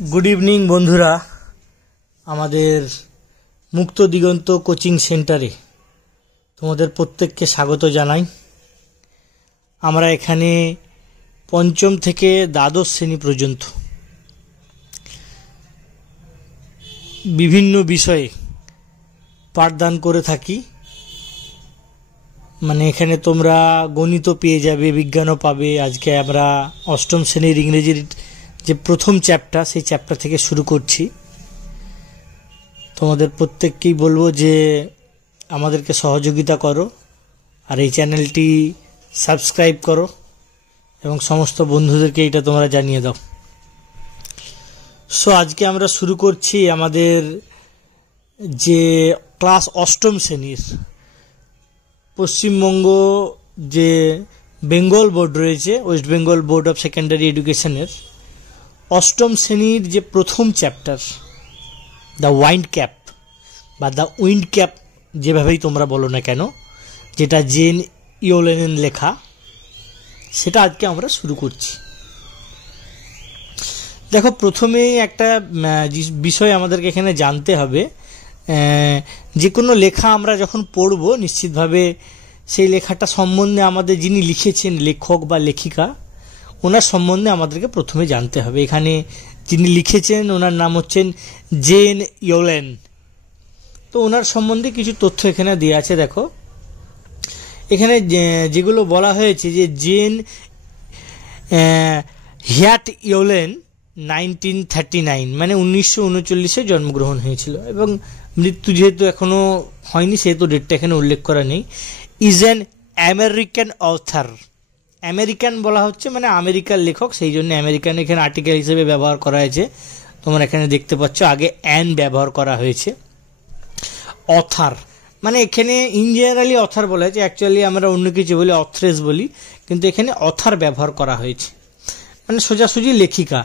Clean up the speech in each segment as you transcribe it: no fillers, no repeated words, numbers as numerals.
Good evening बंधुरा आमादेर मुक्त दिगंत कोचिंग सेंटारे तोमादेर प्रत्येकके स्वागत जानाई। आमरा एखाने पंचम थेके द्वादश श्रेणी पर्यन्त विभिन्न विषये पाठदान करे थाकी। माने एखाने तोमरा गणित पेये जाबे, विज्ञानও पाबे। आजके आमरा अष्टम श्रेणीर इंग्रेजीर যে প্রথম চ্যাপ্টার সেই চ্যাপ্টার থেকে শুরু করছি। তোমাদের প্রত্যেককেই বলবো যে আমাদেরকে সহযোগিতা করো আর এই চ্যানেলটি সাবস্ক্রাইব করো এবং সমস্ত বন্ধুদেরকে এটা তোমরা জানিয়ে দাও। সো আজকে আমরা শুরু করছি আমাদের যে ক্লাস অষ্টম শ্রেণীর পশ্চিমবঙ্গ যে বেঙ্গল বোর্ড রয়েছে, West Bengal board of secondary এডুকেশনের অষ্টম শ্রেণীর যে প্রথম চ্যাপ্টার দ্য ওয়াইন্ড ক্যাপ বা দ্য উইন্ড ক্যাপ যেভাবেই তোমরা বলো না কেন, যেটা জেন ইওলেনের লেখা, সেটা আজকে আমরা শুরু করছি। দেখো, প্রথমেই একটা বিষয় আমাদেরকে এখানে জানতে হবে। যে কোনো লেখা আমরা যখন পড়ব নিশ্চিতভাবে সেই লেখাটা সম্বন্ধে আমাদের যিনি লিখেছেন, লেখক বা লেখিকা, ওনার সম্বন্ধে আমাদেরকে প্রথমে জানতে হবে। এখানে যিনি লিখেছেন ওনার নাম হচ্ছেন জেন ইওলেন। তো ওনার সম্বন্ধে কিছু তথ্য এখানে দেওয়া আছে। দেখো, এখানে যেগুলো বলা হয়েছে যে জেন হিয়াট ইওলেন 1939 মানে 1939 জন্মগ্রহণ হয়েছিল এবং মৃত্যু যেহেতু এখনো হয়নি সেহেতু ডেটটা এখানে উল্লেখ করা নেই। Is an American author. American বলা হচ্ছে মানে আমেরিকার লেখক, সেই জন্য আমেরিকান এখানে আর্টিকেল হিসেবে ব্যবহার করা হয়েছে। তোমরা এখানে দেখতে পাচ্ছ আগে অ্যান ব্যবহার করা হয়েছে। অথার মানে এখানে ইন জেনারেলি অথার বলা হয়েছে, অ্যাকচুয়ালি আমরা অন্য কিছু বলি, অথ্রেস বলি, কিন্তু এখানে অথার ব্যবহার করা হয়েছে মানে সোজাসুজি লেখিকা।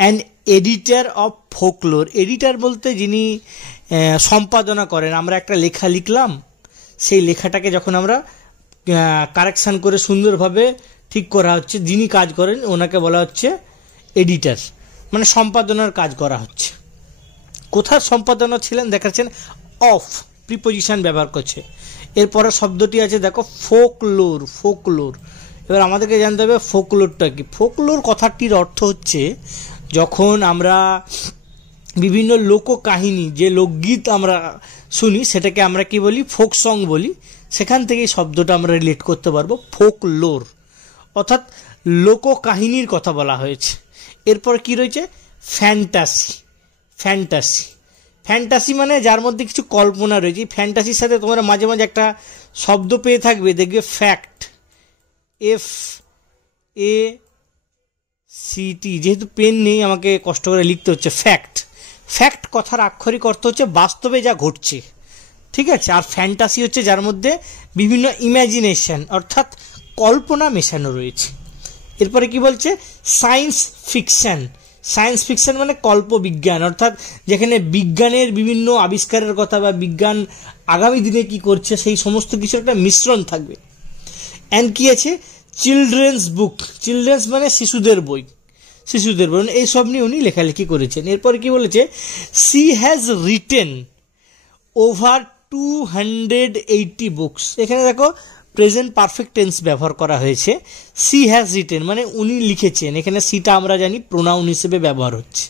An editor of folklore. Editor বলতে যিনি সম্পাদনা করেন। আমরা একটা লেখা লিখলাম, সেই লেখাটাকে যখন আমরা কারেকশান করে সুন্দরভাবে ঠিক করা হচ্ছে, যিনি কাজ করেন ওনাকে বলা হচ্ছে এডিটর, মানে সম্পাদনার কাজ করা হচ্ছে। কোথার সম্পাদনা ছিলেন দেখাচ্ছেন, অফ প্রিপোজিশন ব্যবহার করছে। এরপরে শব্দটি আছে দেখো, ফোকলোর। ফোকলোর, এবার আমাদেরকে জানতে হবে ফোকলোরটা কি। ফোকলোর কথাটির অর্থ হচ্ছে যখন আমরা বিভিন্ন লোককাহিনী, যে লোকগীত আমরা শুনি সেটাকে আমরা কি বলি, ফোক সং বলি। সেখান থেকে এই শব্দটা আমরা রিলেট করতে পারবো, ফোকলোর, অর্থাৎ লোককাহিনীর কথা বলা হয়েছে। এরপর কি রয়েছে, ফ্যান্টাসি। ফ্যান্টাসি ফ্যান্টাসি মানে যার মধ্যে কিছু কল্পনা রয়েছে। ফ্যান্টাসির সাথে তোমরা মাঝে মাঝে একটা শব্দ পেয়ে থাকবে, দেখবে ফ্যাক্ট, FACT। যেহেতু পেন নেই আমাকে কষ্ট করে লিখতে হচ্ছে ফ্যাক্ট। ফ্যাক্ট কথার আক্ষরিক অর্থ হচ্ছে বাস্তবে যা ঘটছে, ঠিক আছে। আর ফ্যান্টাসি হচ্ছে যার মধ্যে বিভিন্ন ইমাজিনেশন অর্থাৎ কল্পনা মেশানো রয়েছে। এরপরে কি বলছে, সায়েন্স ফিকশন। সায়েন্স ফিকশন মানে কল্পবিজ্ঞান, অর্থাৎ যেখানে বিজ্ঞানের বিভিন্ন আবিষ্কারের কথা বা বিজ্ঞান আগামী দিনে কি করছে সেই সমস্ত কিছু একটা মিশ্রণ থাকবে। অ্যান্ড কি আছে, চিলড্রেন্স বুক। চিলড্রেন্স মানে শিশুদের বই, শিশুদের বই, এইসব নিয়ে উনি লেখালেখি করেছেন। এরপরে কি বলেছে, she has written over 280 books. এখানে দেখো প্রেজেন্ট পারফেক্ট টেন্স ব্যবহার করা হয়েছে। সি হ্যাজ রিটেন মানে উনি লিখেছেন। এখানে সিটা আমরা জানি প্রোনাউন হিসেবে ব্যবহার হচ্ছে।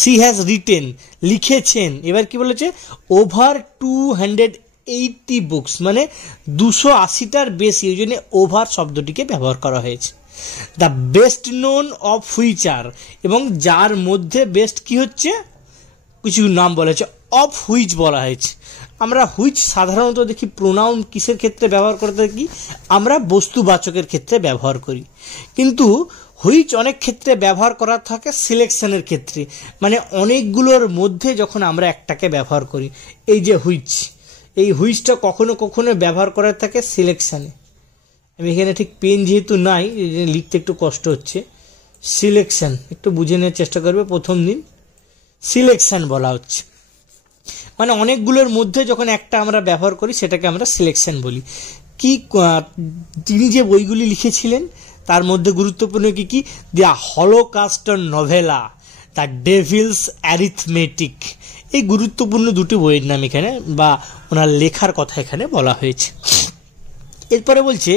সি হ্যাজ রিটেন লিখেছেন। এবার কি বলেছে, ওভার 280 বুকস মানে 280টার বেশি, ওই জন্য ওভার শব্দটিকে ব্যবহার করা হয়েছে। The best known of which are, এবং যার মধ্যে বেস্ট কি হচ্ছে কিছু নাম বলা হয়েছে, অফ হুইচ বলা হয়েছে। আমরা হুইচ সাধারণত দেখি প্রোনাউন কিসের ক্ষেত্রে ব্যবহার করতে থাকি, আমরা বস্তুবাচকের ক্ষেত্রে ব্যবহার করি, কিন্তু হুইচ অনেক ক্ষেত্রে ব্যবহার করা থাকে সিলেকশনের ক্ষেত্রে, মানে অনেকগুলোর মধ্যে যখন আমরা একটাকে ব্যবহার করি। এই যে হুইচ, এই হুইচটা কখনো কখনো ব্যবহার করা থাকে সিলেকশনে। আমি এখানে ঠিক পেন যেহেতু নাই লিখতে একটু কষ্ট হচ্ছে। সিলেকশন একটু বুঝে নেওয়ার চেষ্টা করবে। প্রথম দিন সিলেকশন বলা হচ্ছে, মানে অনেকগুলোর মধ্যে যখন একটা আমরা ব্যবহার করি সেটাকে আমরা সিলেকশন বলি। কি তিনি যে বইগুলি লিখেছিলেন তার মধ্যে গুরুত্বপূর্ণ কি কি, the Holocaust novella, the Devil's arithmetic. এই গুরুত্বপূর্ণ দুটি বইয়ের নাম এখানে বা ওনার লেখার কথা এখানে বলা হয়েছে। এরপরে বলছে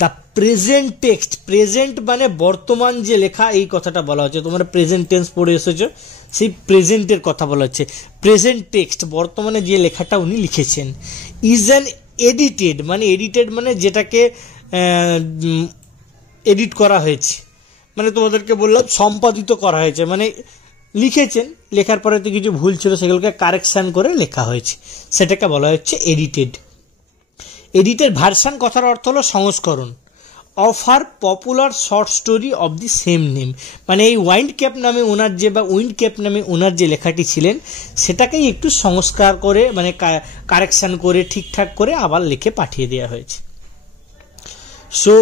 দ্য প্রেজেন্ট টেক্সট। প্রেজেন্ট মানে বর্তমান যে লেখা, এই কথাটা বলা হচ্ছে। তোমরা প্রেজেন্ট টেন্স পড়ে এসেছো, সেই প্রেজেন্টের কথা বলা হচ্ছে। প্রেজেন্ট টেক্সট বর্তমানে যে লেখাটা উনি লিখেছেন। ইজ অ্যান এডিটেড মানে এডিটেড মানে যেটাকে এডিট করা হয়েছে, মানে তোমাদেরকে বললাম সম্পাদিত করা হয়েছে, মানে লিখেছেন, লেখার পরে তো কিছু ভুল ছিল সেগুলোকে কারেকশান করে লেখা হয়েছে, সেটাকে বলা হচ্ছে এডিটেড। এডিটেড ভার্সান কথার অর্থ হলো সংস্করণ। Of her popular short story of the same name, মানে এই উইন্ড ক্যাপ নামে ওনার যে বা উইন্ড ক্যাপ নামে ওনার যে লেখাটি ছিলেন সেটাকেই একটু সংস্কার করে মানে কারেকশান করে ঠিকঠাক করে আবার লিখে পাঠিয়ে দেওয়া হয়েছে। সো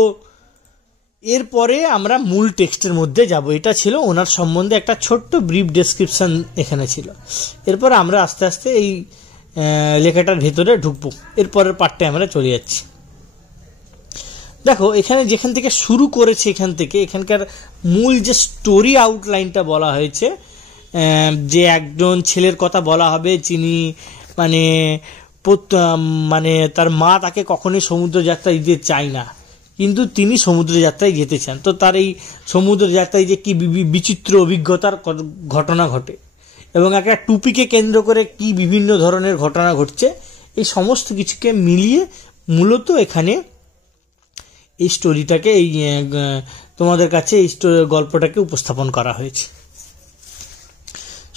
এরপরে আমরা মূল টেক্সটের মধ্যে যাব। এটা ছিল ওনার সম্বন্ধে একটা ছোট্ট ব্রিফ ডেসক্রিপশন এখানে ছিল। এরপর আমরা আস্তে আস্তে এই লেখাটার ভেতরে ঢুকবো। এরপরের পার্টে আমরা চলে যাচ্ছি। দেখো এখানে যেখান থেকে শুরু করেছে, এখানকার মূল যে স্টোরি আউটলাইনটা বলা হয়েছে, যে একজন ছেলের কথা বলা হবে যিনি মানে তার মা তাকে কখনোই সমুদ্র যাত্রায় যেতে চায় না, কিন্তু তিনি সমুদ্র যাত্রায় যেতে চান। তো তার এই সমুদ্র যাত্রায় যে কি বিচিত্র অভিজ্ঞতার ঘটনা ঘটে এবং একটা টুপিকে কেন্দ্র করে কি বিভিন্ন ধরনের ঘটনা ঘটছে, এই সমস্ত কিছুকে মিলিয়ে মূলত এখানে এই স্টোরিটাকে তোমাদের কাছে এই গল্পটাকে উপস্থাপন করা হয়েছে।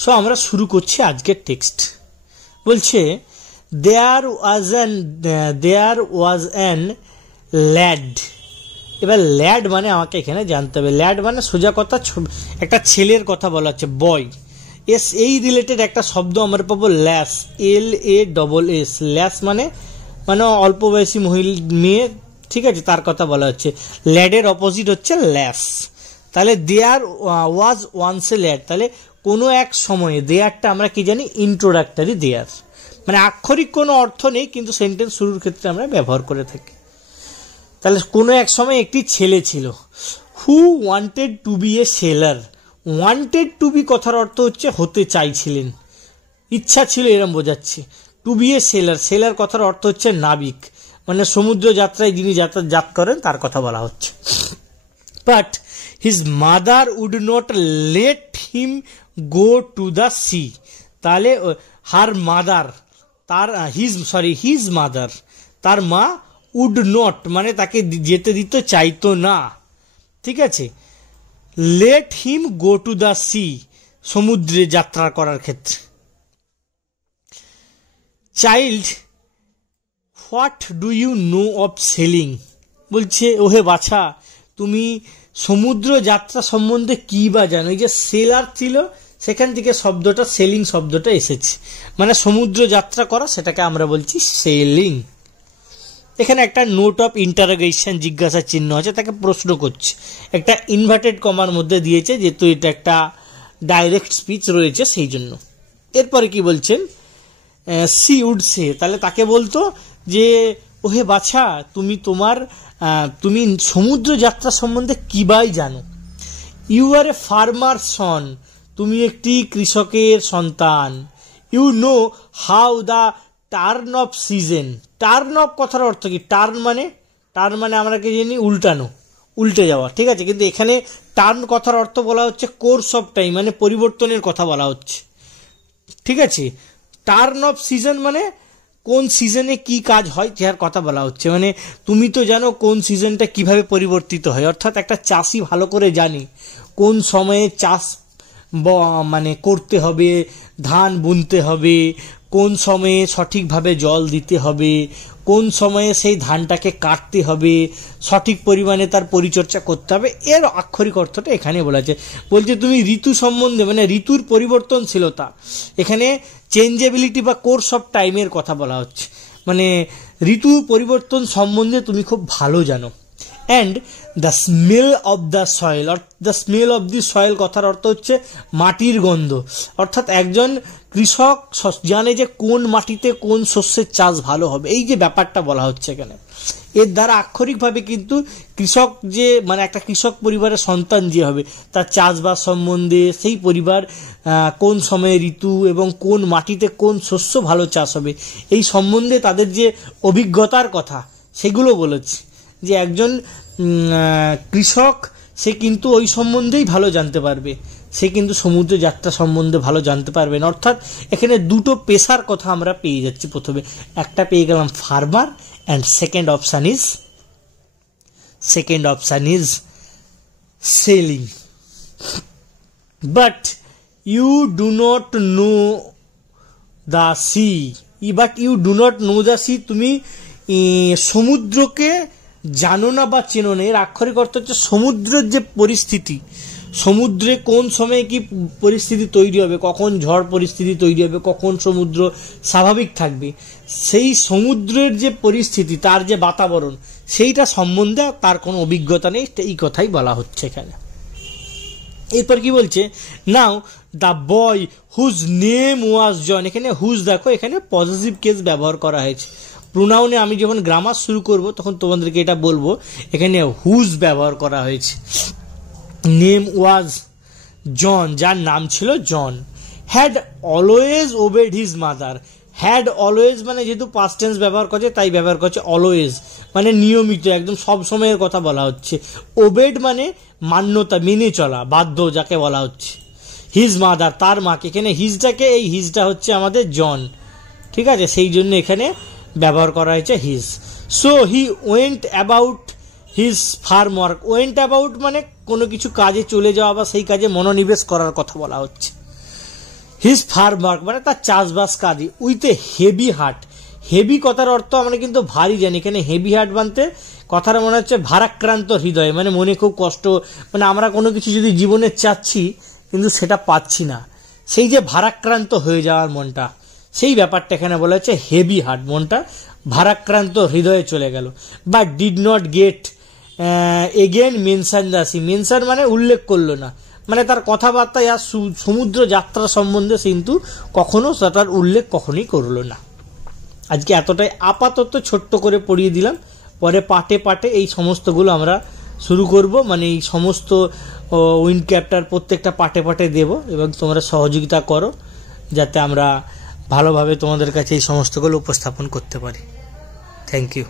সো আমরা শুরু করছি আজকের টেক্সট। বলছে দেয়ার ওয়াজ অ্যান ল্যাড। এবার ল্যাড মানে আমাকে এখানে জানতে হবে। ল্যাড মানে সোজা কথা একটা ছেলের কথা বলা হচ্ছে, বয়। এই রিলেটেড একটা শব্দ আমরা পাবো ল্যাস, LASS। ল্যাস মানে অল্প বয়সী মেয়ে, ঠিক আছে, তার কথা বলা হচ্ছে। ল্যাডের অপোজিট হচ্ছে ল্যাস। তাহলে দেয়ার ওয়াজ ওয়ান্স এ ল্যাড, তাহলে কোনো এক সময়ে, দেয়ারটা আমরা কি জানি ইন্ট্রোডাক্টরি দেয়ার, মানে আক্ষরিক কোনো অর্থ নেই কিন্তু সেন্টেন্স শুরুর ক্ষেত্রে আমরা ব্যবহার করে থাকি। তাহলে কোনো এক সময় একটি ছেলে ছিল, who wanted to be a seller. Wanted to be কথার অর্থ হচ্ছে হতে চাইছিলেন, ইচ্ছা ছিল, এরম বোঝাচ্ছে। To be a seller, seller কথার অর্থ হচ্ছে নাবিক, মানে সমুদ্র যাত্রায় যিনি যাতায়াত করেন তার কথা বলা হচ্ছে। But his mother would not let him go to the sea. তাহলে হার মাদার, হিজ মাদার, তার মা, উড নট মানে তাকে যেতে দিত চাইতো না, ঠিক আছে। Let him go to the sea, সমুদ্রে যাত্রা করার ক্ষেত্রে। Child what do you know of sailing. বলছে ওহে বাছা, তুমি সমুদ্র যাত্রা সম্বন্ধে কি বা জানো। এই যে সেলার ছিল সেখান থেকে শব্দটা সেলিং শব্দটা এসেছে, মানে সমুদ্র যাত্রা করা, সেটাকে আমরা বলছি সেলিং। এখানে একটা নোট অফ ইন্টারোগেশন, জিজ্ঞাসা চিহ্ন আছে, তাকে প্রশ্ন করছে, একটা ইনভার্টেড কমার মধ্যে দিয়েছে যেহেতু এটা একটা ডাইরেক্ট স্পিচ রয়েছে সেই জন্য। এরপরে কি বলছেন, সি উড সে, তাহলে তাকে বলতো যে ওহে বাছা, তুমি সমুদ্র যাত্রা সম্বন্ধে কি বাই জানো। ইউ আর এ ফার্মার সন, তুমি একটি কৃষকের সন্তান। You know how the turn of season. Turn of কথার অর্থ কি, টার্ন মানে আমরা কি জানি উল্টে যাওয়া, ঠিক আছে, কিন্তু এখানে টার্ন কথার অর্থ বলা হচ্ছে কোর্স অফ টাইম, মানে পরিবর্তনের কথা বলা হচ্ছে, ঠিক আছে। টার্ন অফ সিজন মানে কোন সিজনে কি কাজ হয় যার কথা বলা হচ্ছে, মানে তুমি তো জানো কোন সিজনটা কিভাবে পরিবর্তিত হয়, অর্থাৎ একটা চাষি ভালো করে জানে কোন সময়ে চাষ করতে হবে, ধান বুনতে হবে, কোন সময়ে সঠিকভাবে জল দিতে হবে, কোন সময়ে সেই ধানটাকে কাটতে হবে, সঠিক পরিমাণে তার পরিচর্যা করতে হবে। এর আক্ষরিক অর্থটা এখানে বলা আছে। বলছে তুমি ঋতু সম্বন্ধে, মানে ঋতুর পরিবর্তনশীলতা, এখানে চেঞ্জেবিলিটি বা কোর্স অফ টাইমের কথা বলা হচ্ছে, মানে ঋতু পরিবর্তন সম্বন্ধে তুমি খুব ভালো জানো। And the smell of the soil, the smell of the soil কথার অর্থ হচ্ছে মাটির গন্ধ, অর্থাৎ একজন কৃষক জানে যে কোন মাটিতে কোন শস্যের চাষ ভালো হবে, এই যে ব্যাপারটা বলা হচ্ছে এখানে। এর দ্বারা আক্ষরিকভাবে কিন্তু কৃষক যে মানে একটা কৃষক পরিবারের সন্তান যে হবে তার চাষবাস সম্বন্ধে, সেই পরিবার কোন সময়ে ঋতু এবং কোন মাটিতে কোন শস্য ভালো চাষ হবে এই সম্বন্ধে তাদের যে অভিজ্ঞতার কথা সেগুলো বলেছে। যে একজন কৃষক সে কিন্তু ওই সম্বন্ধেই ভালো জানতে পারবে, সে কিন্তু সমুদ্র যাত্রা সম্বন্ধে ভালো জানতে পারবে না। অর্থাৎ এখানে দুটো পেশার কথা আমরা পেয়ে যাচ্ছি। প্রথমে একটা পেয়ে গেলাম farmer, and second option is sailing. But you do not know the sea, তুমি সমুদ্রকে জানো না বা চেনো না। এর আক্ষরিক অর্থ হচ্ছে সমুদ্রের যে পরিস্থিতি, সমুদ্রে কোন সময়ে কি পরিস্থিতি তৈরি হবে, কখন ঝড় পরিস্থিতি তৈরি হবে, কখন সমুদ্র স্বাভাবিক থাকবে, সেই সমুদ্রের যে পরিস্থিতি তার যে বাতাবরণ সেইটা সম্বন্ধে তার কোনো অভিজ্ঞতা নেই, এই কথাই বলা হচ্ছে এখানে। এরপর কি বলছে, now the boy whose name was John. এখানে হুজ দেখো, এখানে পজিটিভ কেস ব্যবহার করা হয়েছে। প্রোনাউনে আমি যখন গ্রামার শুরু করব তখন তোমাদেরকে এটা বলবো, এখানে হুজ ব্যবহার করা হয়েছে। নেম ওয়াজ জন, যার নাম ছিল John. Had always obeyed his mother. Had always মানে যেহেতু পাস্ট টেন্স ব্যবহার করছে তাই ব্যবহার করছে অলওয়েজ, মানে নিয়মিত, একদম সব সময়ের কথা বলা হচ্ছে। ওবেড মানে মান্যতা, মেনে চলা, বাধ্য যাকে বলা হচ্ছে। হিজ মাদার, তার মাকে, এখানে হিজটাকে, এই হিজটা হচ্ছে আমাদের জন, ঠিক আছে, সেই জন্য এখানে ব্যবহার করা হয়েছে his. So he went about his farm work. Went about মানে কোনো কিছু কাজে চলে যাওয়া বা সেই কাজে মনোনিবেশ করার কথা বলা হচ্ছে। হিজ ফার্ম ওয়ার্ক মানে তার চাষবাস কাজে। With a heavy heart, heavy কথার অর্থ আমরা কিন্তু ভারী জানি, এখানে হেভি হার্ট বানতে কথাটা মনে হচ্ছে ভারাক্রান্ত হৃদয়, মানে মনে খুব কষ্ট, মানে আমরা কোনো কিছু যদি জীবনে চাচ্ছি কিন্তু সেটা পাচ্ছি না, সেই যে ভারাক্রান্ত হয়ে যাওয়ার মনটা, সেই ব্যাপারটা এখানে বলা হচ্ছে হেভি হার্ট, মনটা ভারাক্রান্ত হৃদয়ে চলে গেল। But did not get again mention the sea. Mention মানে উল্লেখ করলো না, মানে তার কথাবার্তায় আর সমুদ্র যাত্রা সম্বন্ধে কিন্তু কখনো তার উল্লেখ কখনোই করলো না। আজকে এতটাই আপাতত ছোট্ট করে পড়িয়ে দিলাম, পরে পাটে পাটে এই সমস্তগুলো আমরা শুরু করব, মানে এই সমস্ত উইন্ড ক্যাপ্টার প্রত্যেকটা পাটে পাটে দেব, এবং তোমরা সহযোগিতা করো যাতে আমরা ভালোভাবে তোমাদের কাছে এই সমস্তগুলো উপস্থাপন করতে পারি। Thank you.